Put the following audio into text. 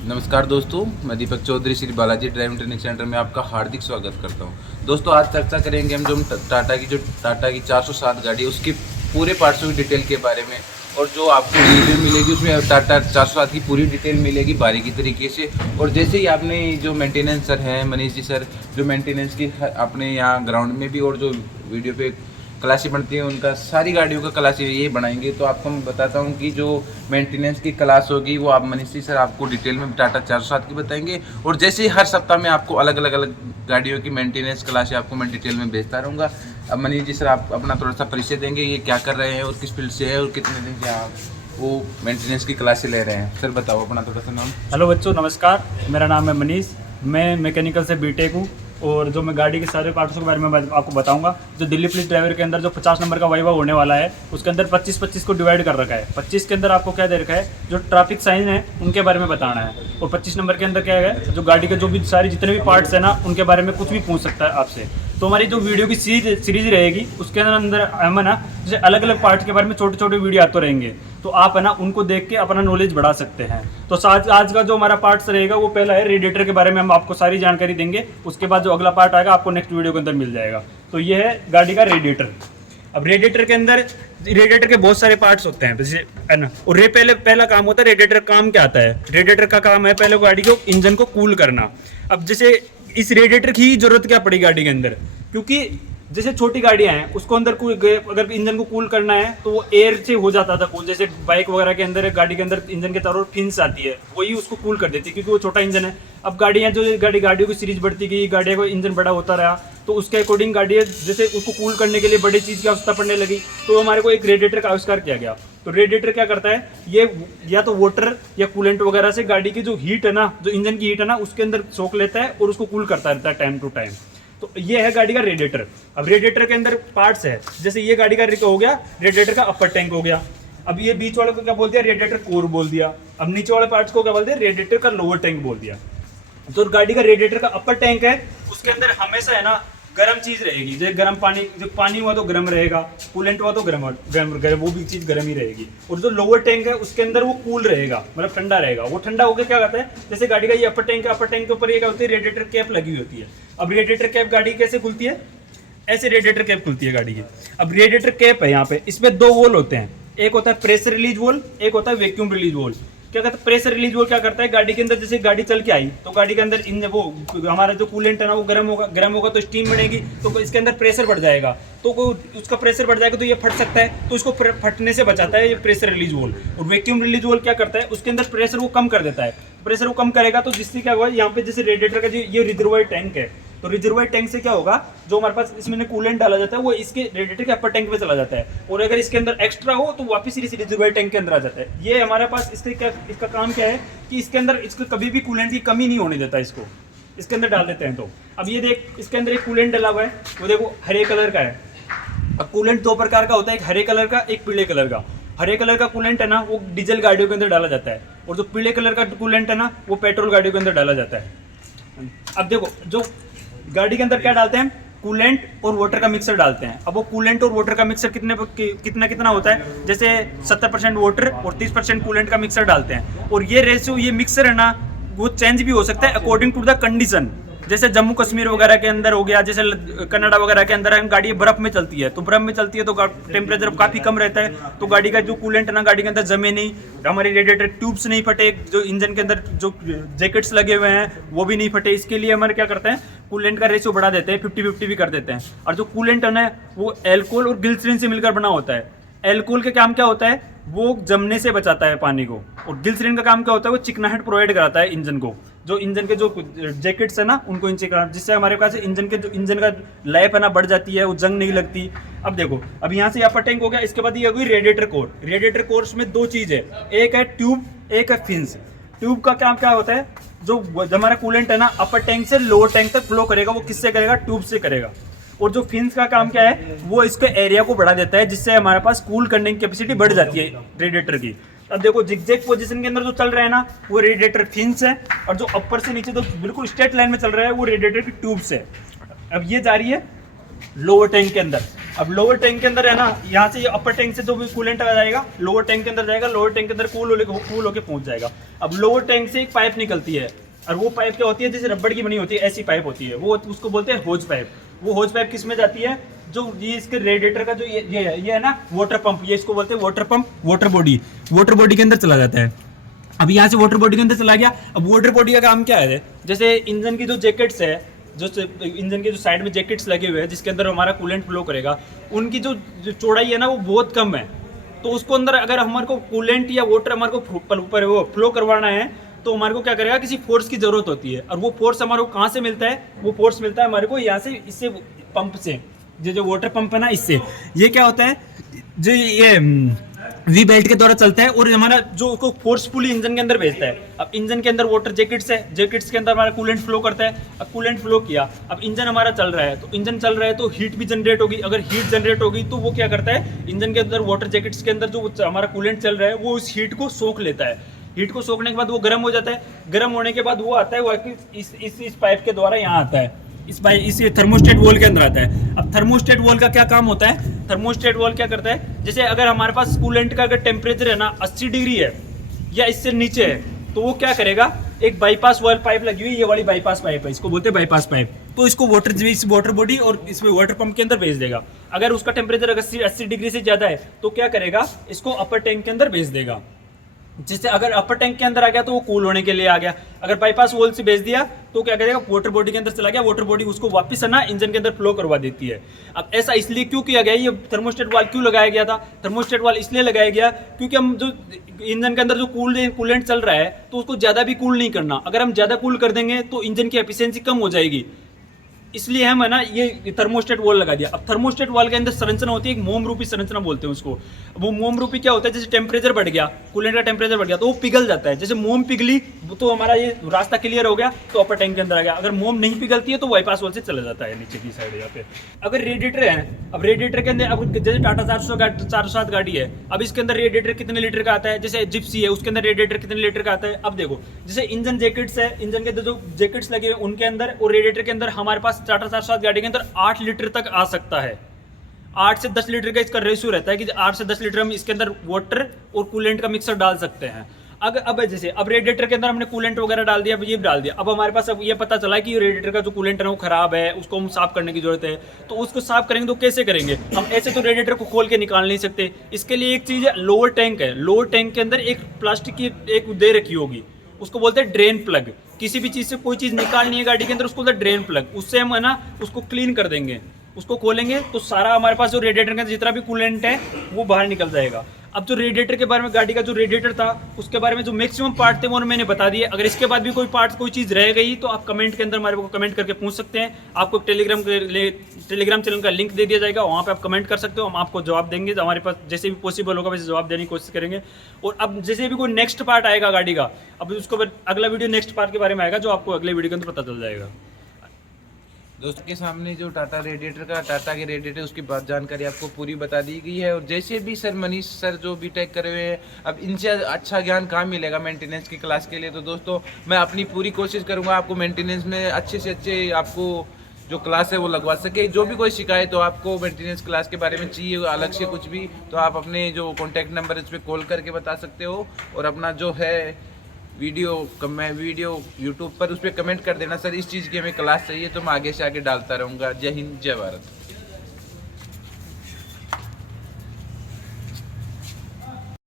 नमस्कार दोस्तों, मैं Deepak Chaudhary Shri Balaji driving training centre में आपका हार्दिक स्वागत करता हूं। दोस्तों, आज चर्चा करेंगे हम टाटा की 407 गाड़ी है उसके पूरे पार्ट्सों की डिटेल के बारे में। और जो आपको वीडियो मिलेगी उसमें टाटा 407 की पूरी डिटेल मिलेगी बारीकी तरीके से। और जैसे ही आपने जो मेंटेनेंस सर हैं मनीष जी सर, जो मेंटेनेंस की अपने यहाँ ग्राउंड में भी और जो वीडियो पे क्लासें बनती हैं उनका सारी गाड़ियों का क्लास ये बनाएंगे। तो आपको मैं बताता हूँ कि जो मेंटेनेंस की क्लास होगी वो आप मनीष जी सर आपको डिटेल में टाटा 407 की बताएंगे। और जैसे ही हर सप्ताह में आपको अलग अलग गाड़ियों की मेंटेनेंस क्लास आपको मैं डिटेल में भेजता रहूँगा। अब मनीष जी सर आप अपना थोड़ा सा परिचय देंगे, ये क्या कर रहे हैं और किस फील्ड से है और कितने दिन से आप वो मेंटेनेंस की क्लासें ले रहे हैं। सर बताओ अपना थोड़ा सा नाम। हेलो बच्चों, नमस्कार। मेरा नाम है मनीष। मैं मैकेनिकल से बीटेक हूँ और जो मैं गाड़ी के सारे पार्ट्स के बारे में आपको बताऊंगा। जो दिल्ली पुलिस ड्राइवर के अंदर जो 50 नंबर का वाइवा होने वाला है उसके अंदर 25-25 को डिवाइड कर रखा है। 25 के अंदर आपको क्या दे रखा है, जो ट्रैफिक साइन है उनके बारे में बताना है। और 25 नंबर के अंदर क्या है, जो गाड़ी के जो भी सारी जितने भी पार्ट्स है ना उनके बारे में कुछ भी पूछ सकता है आपसे। तो हमारी जो वीडियो की सीरीज रहेगी उसके अंदर हम ना जैसे अलग अलग पार्ट्स के बारे में छोटे छोटे वीडियो आते रहेंगे, तो आप है ना उनको देख के अपना नॉलेज बढ़ा सकते हैं। तो आज का जो हमारा पार्ट्स रहेगा वो पहला है रेडिएटर के बारे में, हम आपको सारी जानकारी देंगे। उसके बाद जो अगला पार्ट आएगा आपको नेक्स्ट वीडियो के अंदर मिल जाएगा। तो ये है गाड़ी का रेडिएटर। अब रेडिएटर के अंदर रेडिएटर के बहुत सारे पार्ट्स होते हैं जैसे है ना। और पहला काम होता है रेडिएटर। काम क्या आता है, रेडिएटर का काम है पहले गाड़ी को इंजन को कूल करना। अब जैसे इस रेडिएटर की जरूरत क्या पड़ी गाड़ी के अंदर, क्योंकि जैसे छोटी गाड़ियां हैं उसको अंदर अगर इंजन को कूल करना है तो वो एयर से हो जाता था कूल। जैसे बाइक वगैरह के अंदर गाड़ी के अंदर इंजन के चारों ओर फिन्स आती है, वही उसको कूल कर देती है क्योंकि वो छोटा इंजन है। अब गाड़ियों की सीरीज बढ़ती गई, गाड़ियों का इंजन बड़ा होता रहा, तो उसके अकॉर्डिंग गाड़ी जैसे उसको कूल करने के लिए बड़ी चीज़ की आवश्यकता पड़ने लगी। तो हमारे को एक रेडिएटर का आविष्कार किया गया। तो रेडिएटर क्या करता है, ये या तो वाटर या कूलेंट वगैरह से गाड़ी की जो हीट है ना, जो इंजन की हीट है ना, उसके अंदर सोख लेता है और उसको कूल करता रहता है टाइम टू टाइम। तो ये है गाड़ी का रेडिएटर। अब रेडिएटर के अंदर पार्ट्स है, जैसे ये गाड़ी का हो गया रेडिएटर का अपर टैंक हो गया। अब ये बीच वाले को क्या बोल दिया, रेडिएटर कोर बोल दिया। अब नीचे वाले पार्ट्स को क्या बोल दिया, रेडिएटर का लोअर टैंक बोल दिया। तो गाड़ी का रेडिएटर का अपर टैंक है, उसके अंदर हमेशा है ना गर्म चीज रहेगी। जैसे गर्म पानी, जो पानी हुआ तो गर्म रहेगा, कूलेंट हुआ तो गर्म, वो भी चीज गर्म ही रहेगी। और जो लोअर टैंक है उसके अंदर वो कूल रहेगा, मतलब ठंडा रहेगा। वो ठंडा होकर क्या करता है, जैसे गाड़ी का ये अपर टैंक है, अपर टैंक के ऊपर ये क्या होती है, रेडिएटर कैप लगी हुई होती है। अब रेडिएटर कैप गाड़ी कैसे खुलती है, ऐसे रेडिएटर कैप खुलती है गाड़ी की। अब रेडिएटर कैप है यहाँ पे, इसमें दो वोल होते हैं, एक होता है प्रेशर रिलीज वोल, एक होता है वैक्यूम रिलीज वोल। क्या कहते हैं, प्रेशर रिलीज वोल क्या करता है, गाड़ी के अंदर जैसे गाड़ी चल के आई तो गाड़ी के अंदर इन वो हमारा जो कूलेंट है ना वो गर्म होगा तो स्टीम बनेगी, तो इसके अंदर प्रेशर बढ़ जाएगा। तो उसका प्रेशर बढ़ जाएगा तो ये फट सकता है, तो इसको फटने से बचाता है ये प्रेशर रिलीज वोल। और वैक्यूम रिलीज वोल क्या करता है, उसके अंदर प्रेशर वो कम कर देता है। प्रेशर वो कम करेगा तो जिससे क्या होगा, यहाँ पे जैसे रेडिएटर का जो ये रिजर्वायर टैंक है, तो रिजर्वायर टैंक से क्या होगा, जो हमारे पास इसमें कूलेंट डाला जाता है वो इसके रेडिएटर के अपर टैंक में चला जाता है। और अगर इसके अंदर एक्स्ट्रा हो तो वापस इस रिजर्वायर टैंक के अंदर आ जाता है। ये हमारे पास इसका काम क्या है कि इसके अंदर इसको कभी भी कूलेंट की कमी नहीं होने देता, इसको इसके अंदर डाल देते हैं। तो अब ये देख, इसके अंदर एक कूलेंट डाला हुआ है, वो देखो हरे कलर का है। अब कूलेंट दो प्रकार का होता है, एक हरे कलर का, एक पीले कलर का। हरे कलर का कूलेंट है ना वो डीजल गाड़ियों के अंदर डाला जाता है, और जो पीले कलर का कूलेंट है ना वो पेट्रोल गाड़ियों के अंदर डाला जाता है। अब देखो, जो गाड़ी के अंदर क्या डालते हैं, कूलेंट और वाटर का मिक्सर डालते हैं। अब वो कूलेंट और वाटर का मिक्सर कितना होता है, जैसे 70% वाटर और 30% कूलेंट का मिक्सर डालते हैं। और ये रेशियो, ये मिक्सर है ना वो चेंज भी हो सकता है अकॉर्डिंग टू द कंडीशन। जैसे जम्मू कश्मीर वगैरह के अंदर हो गया, जैसे कनाडा वगैरह के अंदर गाड़ी बर्फ में चलती है, तो बर्फ में चलती है तो टेम्परेचर काफ़ी कम रहता है, तो गाड़ी का जो कूलेंट है ना गाड़ी के अंदर जमे नहीं, हमारी रेडिएटर ट्यूब्स नहीं फटे, जो इंजन के अंदर जो जैकेट्स लगे हुए हैं वो भी नहीं फटे। इसके लिए हमारे क्या करते हैं, कूलेंट का रेशियो बढ़ा देते हैं, 50-50 भी कर देते हैं। और जो कूलेंट है ना वो एल्कोहल और ग्लिसरीन से मिलकर बना होता है। एल्कोहल का काम क्या होता है, वो जमने से बचाता है पानी को, और ग्लिसरीन का काम क्या होता है, वो चिकनाहट प्रोवाइड कराता है इंजन को। जो इंजन के जो जैकेट्स है ना उनको जिससे हमारे पास इंजन का लाइफ है ना बढ़ जाती है, वो जंग नहीं लगती। अब देखो, अब यहाँ से अपर टैंक हो गया, इसके बाद ये हो गई रेडिएटर कोर। रेडिएटर कोर्स में दो चीज है, एक है ट्यूब, एक है फिन्स। ट्यूब का काम क्या होता है, जो हमारा कूलेंट है ना अपर टैंक से लोअर टैंक तक फ्लो करेगा, वो किससे करेगा, ट्यूब से करेगा। और जो फिन्स का काम क्या है, वो इसके एरिया को बढ़ा देता है, जिससे हमारे पास कूल करने की कैपेसिटी बढ़ जाती है रेडिएटर की। अब देखो, जिगजैग पोजीशन के अंदर जो चल रहा है ना वो रेडिएटर फिन्स है, और जो ऊपर से नीचे तो बिल्कुल स्ट्रेट लाइन में चल रहा है वो रेडिएटर की ट्यूब्स है। अब ये जा रही है लोअर टैंक के अंदर। अब लोअर टैंक के अंदर है ना, यहाँ से ये अपर टैंक से जो भी कूलेंट आ जाएगा लोअर टैंक के अंदर जाएगा, लोअर टैंक के अंदर कूल होके पहुंच जाएगा। अब लोअर टैंक से एक पाइप निकलती है, और वो पाइप क्या होती है, जैसे रबड़ की बनी होती है ऐसी पाइप होती है, वो उसको बोलते हैं होज पाइप। वो होज पाइप किस में जाती है, जो ये इसके रेडिएटर का जो ये है ना वाटर पंप, ये इसको बोलते हैं वाटर पंप, वाटर बॉडी के अंदर चला जाता है। अब यहाँ से वाटर बॉडी के अंदर चला गया। अब वाटर बॉडी का काम क्या है, जैसे इंजन की जो जैकेट्स है, जो इंजन के जो साइड में जैकेट्स लगे हुए हैं जिसके अंदर हमारा कूलेंट फ्लो करेगा, उनकी जो चौड़ाई है ना वो बहुत कम है। तो उसको अंदर अगर हमारे को कूलेंट या वाटर हमारे को ऊपर वो फ्लो करवाना है तो हमारे को क्या करेगा, किसी फोर्स की जरूरत होती है। और वो फोर्स हमारे को कहाँ से मिलता है, वो फोर्स मिलता है हमारे को यहाँ से, इससे पंप से, जो वाटर पंप है ना इससे। ये क्या होता है, जो ये वी बेल्ट के द्वारा चलता है और हमारा जो को फोर्सफुली इंजन के अंदर भेजता है। अब इंजन के अंदर वाटर जैकेट्स है, जैकेट्स के अंदर हमारा कूलेंट फ्लो करता है। अब कूलेंट फ्लो किया, अब इंजन हमारा चल रहा है, तो इंजन चल रहा है तो हीट भी जनरेट होगी। अगर हीट जनरेट होगी तो वो क्या करता है, इंजन के अंदर वाटर जैकेट्स के अंदर जो हमारा कूलेंट चल रहा है वो उस हीट को सोख लेता है। हीट को सोखने के बाद वो गर्म हो जाता है। गर्म होने के बाद वो आता है, वो इस पाइप के द्वारा यहाँ आता है, इस थर्मोस्टेट वॉल के अंदर आता है। अब थर्मोस्टेट वॉल का क्या काम होता है, थर्मोस्टेट वॉल क्या करता है, जैसे अगर हमारे पास कूलेंट का अगर टेम्परेचर है ना 80 डिग्री है या इससे नीचे है, तो वो क्या करेगा, एक बाईपास वाल पाइप लगी हुई, ये वाली बाईपास पाइप है, इसको बोलते हैं बाईपास पाइप। तो इसको इस वाटर बॉडी और इसमें वाटर पंप के अंदर भेज देगा। अगर उसका टेम्परेचर 80 डिग्री से ज्यादा है तो क्या करेगा, इसको अपर टैंक के अंदर भेज देगा। जिससे अगर अपर टैंक के अंदर आ गया तो वो कूल होने के लिए आ गया। अगर बाईपास वॉल से भेज दिया तो क्या करेगा, वाटर बॉडी के अंदर चला गया, वाटर बॉडी उसको वापस है ना इंजन के अंदर फ्लो करवा देती है। अब ऐसा इसलिए क्यों किया गया, ये थर्मोस्टेट वाल्व क्यों लगाया गया था, थर्मोस्टेट वाल्व इसलिए लगाया गया क्योंकि हम जो इंजन के अंदर जो कूलेंट चल रहा है तो उसको ज्यादा भी कूल नहीं करना। अगर हम ज्यादा कूल कर देंगे तो इंजन की एफिशिएंसी कम हो जाएगी, इसलिए हम है ना ये थर्मोस्टेट वॉल लगा दिया। अब थर्मोस्टेट वॉल के अंदर संरचना होती है, एक मोम रूपी संरचना बोलते हैं उसको। वो मोम रूपी क्या होता है, जैसे टेम्परेचर बढ़ गया, कूलेंट का टेम्परेचर बढ़ गया तो वो पिघल जाता है। जैसे मोम पिघली तो हमारा ये रास्ता क्लियर हो गया तो अपर टैंक के अंदर आ गया। अगर मोम नहीं पिघलती है तो बाईपास वॉल से चला जाता है नीचे की साइड। यहाँ पे अगर रेडिएटर है, अब रेडिएटर के अंदर, अब जैसे टाटा 407 गाड़ी है, अब इसके अंदर रेडिएटर कितने लीटर का आता है, जैसे जिप्सी है उसके अंदर रेडिएटर कितने लीटर का आता है। अब देखो जैसे इंजन जैकेट्स है, इंजन के अंदर जो जैकेट्स लगे हुए उनके अंदर और रेडिएटर के अंदर हमारे पास टाटा 407 गाड़ी के अंदर 8 लीटर तक आ सकता है। 8 से 10 लीटर का इसका रेशियो रहता है कि 8 से 10 लीटर हम इसके अंदर वाटर और कूलेंट का मिक्सर डाल सकते हैं। अब जैसे अब रेडिएटर के अंदर हमने कूलेंट वगैरह डाल दिया, अब ये डाल दिया, अब हमारे पास अब ये पता चला कि रेडिएटर का जो कूलेंट है वो खराब है, उसको हम साफ करने की जरूरत है। तो उसको साफ करेंगे तो कैसे करेंगे, हम ऐसे तो रेडिएटर को खोल के निकाल नहीं सकते। इसके लिए एक चीज है, लोअर टैंक है, लोअर टैंक के अंदर एक प्लास्टिक की एक दे रखी होगी, उसको बोलते हैं ड्रेन प्लग। किसी भी चीज से कोई चीज निकालनी है गाड़ी के अंदर, उसको बोलते हैं ड्रेन प्लग। उससे हम है ना उसको क्लीन कर देंगे, उसको खोलेंगे तो सारा हमारे पास जो रेडिएटर के अंदर जितना भी कूलेंट है वो बाहर निकल जाएगा। अब जो रेडिएटर के बारे में, गाड़ी का जो रेडिएटर था उसके बारे में जो मैक्सिमम पार्ट थे वो मैंने बता दिए। अगर इसके बाद भी कोई पार्ट कोई चीज़ रह गई तो आप कमेंट के अंदर हमारे को कमेंट करके पूछ सकते हैं। आपको टेलीग्राम चैनल का लिंक दे दिया जाएगा, वहाँ पे आप कमेंट कर सकते हो, हम आपको जवाब देंगे। हमारे पास जैसे भी पॉसिबल होगा वैसे जवाब देने की कोशिश करेंगे। और अब जैसे भी कोई नेक्स्ट पार्ट आएगा गाड़ी का, अब उसको अगला वीडियो नेक्स्ट पार्ट के बारे में आएगा जो आपको अगले वीडियो के अंदर पता चल जाएगा। दोस्तों के सामने जो टाटा के रेडिएटर उसकी बात जानकारी आपको पूरी बता दी गई है। और जैसे भी सर मनीष सर जो बीटेक करे हुए हैं, अब इनसे अच्छा ज्ञान कहाँ मिलेगा मेंटेनेंस की क्लास के लिए। तो दोस्तों मैं अपनी पूरी कोशिश करूँगा आपको मेंटेनेंस में अच्छे से अच्छे आपको जो क्लास है वो लगवा सके। जो भी कोई शिकायत हो आपको मेंटेनेंस क्लास के बारे में चाहिए अलग से कुछ भी, तो आप अपने जो कॉन्टैक्ट नंबर है उस पर कॉल करके बता सकते हो। और अपना जो है वीडियो यूट्यूब पर उस पर कमेंट कर देना, सर इस चीज़ की हमें क्लास चाहिए, तो मैं आगे से आगे डालता रहूँगा। जय हिंद, जय भारत।